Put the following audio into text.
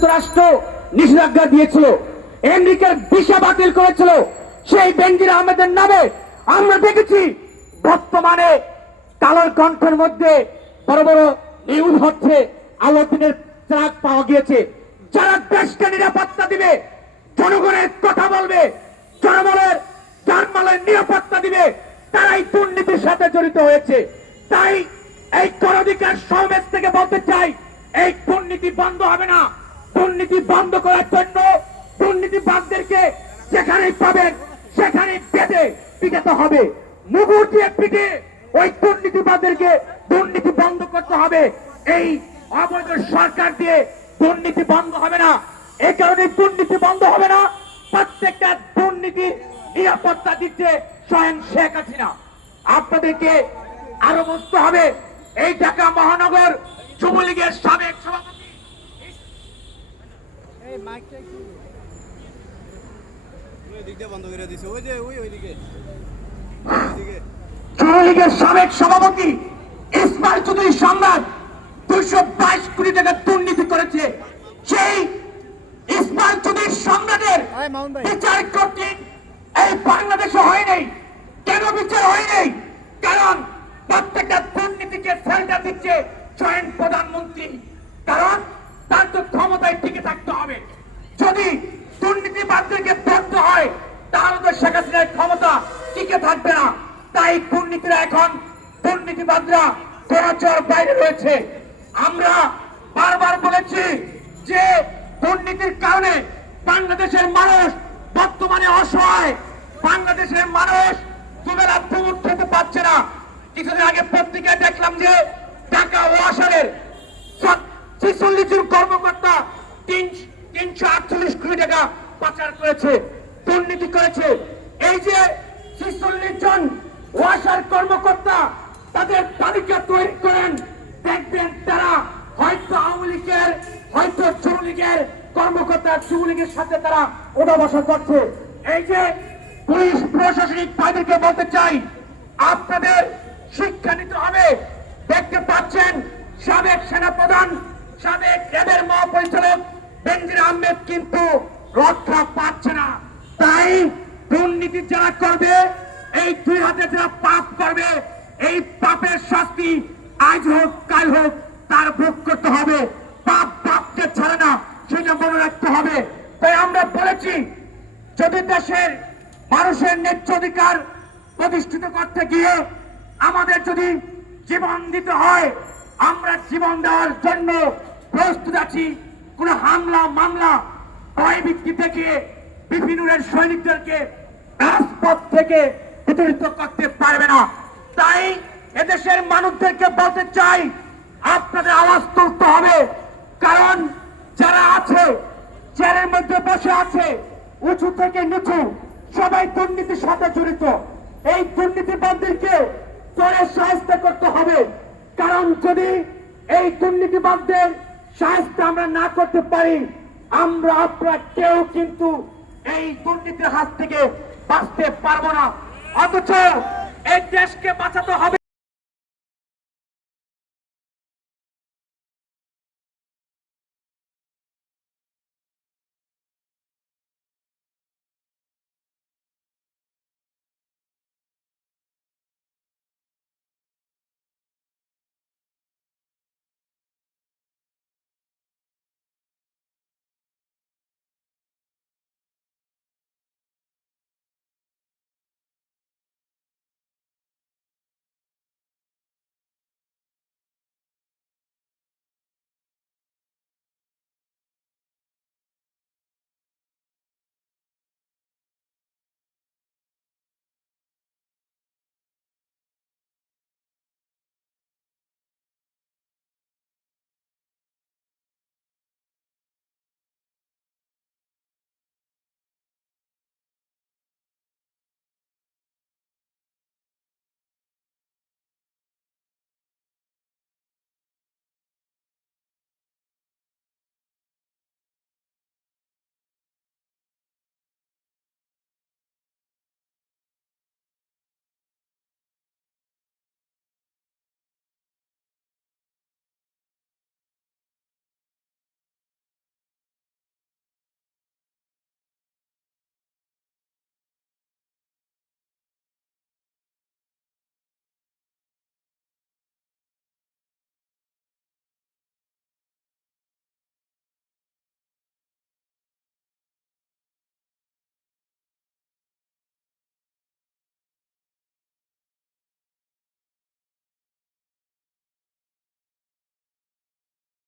যুক্তরাষ্ট্র নিষেধাজ্ঞা দিয়েছিল, আমেরিকার ভিসা বাতিল করেছিল, সেই বেনজির আহমেদের নামে আমরা দেখেছি বর্তমানে কালোর কণ্ঠের মধ্যে বড় বড় নিউজ হচ্ছে, আলোচনের ট্রাক পাওয়া গিয়েছে। যারা দেশকে নিরাপত্তা দিবে, জনগণের কথা বলবে, জনগণের জানমালের নিরাপত্তা দিবে, তারাই দুর্নীতির সাথে জড়িত হয়েছে। তাই এই গণঅধিকার সমাবেশ থেকে বলতে চাই, এই দুর্নীতি বন্ধ হবে না। দুর্নীতি বন্ধ করার জন্য দুর্নীতিবাদদেরকে যেখানেই পাবেন সেখানেই পেটে পিটাতে হবে, মুগুর দিয়ে পিটে ওই দুর্নীতিবাদদেরকে দুর্নীতি বন্ধ করতে হবে। এই অবৈধ সরকার দিয়ে দুর্নীতি বন্ধ হবে না। এই কারণে দুর্নীতি বন্ধ হবে না। প্রত্যেকটা দুর্নীতি নিরাপত্তা দিচ্ছে স্বয়ং শেখ হাসিনা। আপনাদেরকে আরো বুঝতে হবে, এই ঢাকা মহানগর যুবলীগের সাবেক সভাপতি যুবলীগের সাবেক সভাপতি ইসমাইল চৌধুরী সম্রাট 222 কোটি টাকা দুর্নীতি করেছে। সেই ইসমাইল চৌধুরী সম্রাটের বিচার কর্তৃক এই বাংলাদেশে হয় নাই। কেন বিচার হয় নাই? কারণ প্রত্যেকটা দুর্নীতিকে সেন্টার দিচ্ছে স্বয়ং প্রধানমন্ত্রী। কারণ তার তো ক্ষমতায় টিকে থাকতে হবে। যদি দুর্নীতিবাদদেরকে ধরতে হয় তাহলে তো শেখ হাসিনার ক্ষমতা টিকে থাকবে না। তাই দুর্নীতিবাদরা ধরাছোঁয়ার বাইরে রয়েছে। আমরা বারবার বলেছি যে দুর্নীতির কারণে বাংলাদেশের মানুষ বর্তমানে অসহায়। বাংলাদেশের মানুষ দুবেলা দুমুঠ খেতে পারছে না। কিছুদিন আগে পত্রিকায় দেখলাম যে ঢাকা ওয়াসারের 46 জন কর্মকর্তা 348 কোটি টাকা পাচার করেছে, দুর্নীতি করেছে। এই যে 46 জন ওয়াসার কর্মকর্তা, তাদের তালিকা তৈরি করেন, দেখবেন তারা হয়তো আওয়ামী লীগের, হয়তো যুবলীগের কর্মকর্তা, যুবলীগের সাথে তারা ওঠা বসা করছে। এই যে পুলিশ প্রশাসনিক বাহিনীকে বলতে চাই, আপনাদের শিক্ষা নিতে হবে। দেখতে পাচ্ছেন সাবেক সেনাপ্রধান, সাবেক র্যাবের মহাপরিচালক বেনজির আহমেদ কিন্তু রক্ষা পাচ্ছে না। তাই দুর্নীতি যারা করবে, এই দুই হাতে যারা পাপ করবে, এই পাপের শাস্তি আজ হোক কাল হোক তার ভোগ করতে হবে। পাপ পাপকে ছাড়ে না, সেটা মনে রাখতে হবে। তাই আমরা বলেছি, যদি দেশের মানুষের ন্যায্য অধিকার প্রতিষ্ঠিত করতে গিয়ে আমাদের যদি জীবন দিতে হয়, আমরা জীবন দেওয়ার জন্য প্রস্তুত আছি। কোন হামলা মামলা ভয়ভীতি থেকে বিভিন্ন সৈনিকদেরকে রাজপথ থেকে বিতাড়িত করতে পারবে না। তাই এদেশের মানুষদেরকে বলতে চাই, আপনাদের আওয়াজ তুলতে হবে। কারণ যারা আছে, চেয়ারের মধ্যে বসে আছে, উঁচু থেকে নিচু সবাই দুর্নীতির সাথে জড়িত। এই দুর্নীতিবাদদেরকে ধরে সাহায্য করতে হবে। কারণ যদি এই দুর্নীতিবাদদের সাহায্য আমরা না করতে পারি, আমরা আপনারা কেউ কিন্তু এই দুর্নীতির হাত থেকে বাঁচতে পারবো না। অথচ এই দেশকে বাঁচাতে হবে।